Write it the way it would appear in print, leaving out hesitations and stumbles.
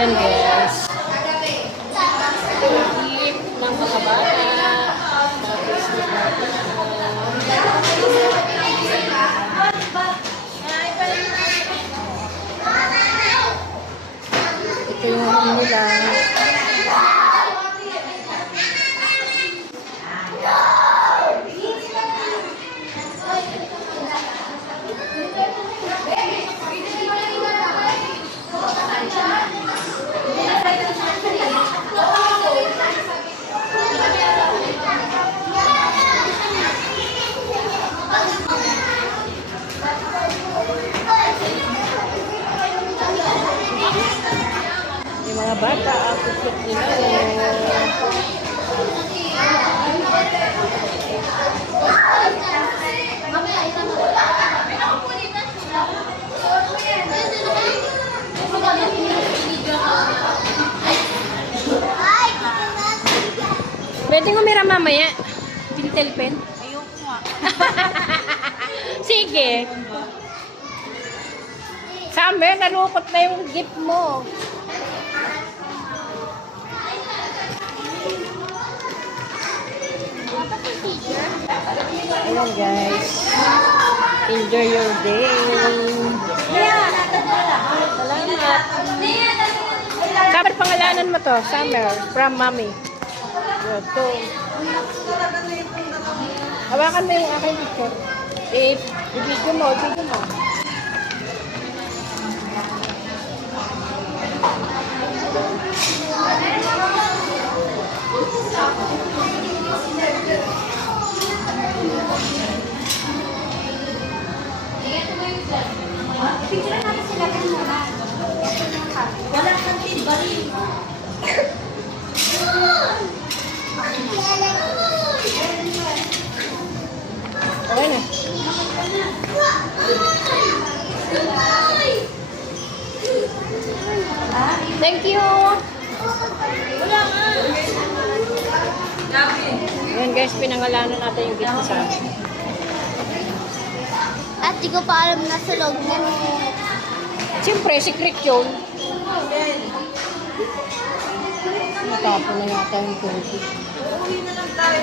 Ayan guys. Gift ng mga bata. Ito yung ano nila. Yung mga bata, ang kusot nila. Pwede ngumira mamaya. Pintel pen. Ayoko nga. Sige. Summer, nalukot na yung gift mo. Ayan guys. Enjoy your day. Salamat. Summer, pangalanan mo to. Summer, from mommy. Ito. Hawakan mo yung aking picture. I-video mo, video mo. Picture natin sila rin muna. Wala kang tinbali. Okay na. Thank you. Ayan guys, pinangalanan natin yung gift sa amin. At di ko pa alam na sa loob niyan. Siyempre, secret yun. Natapon na yata yung tubig. Ay,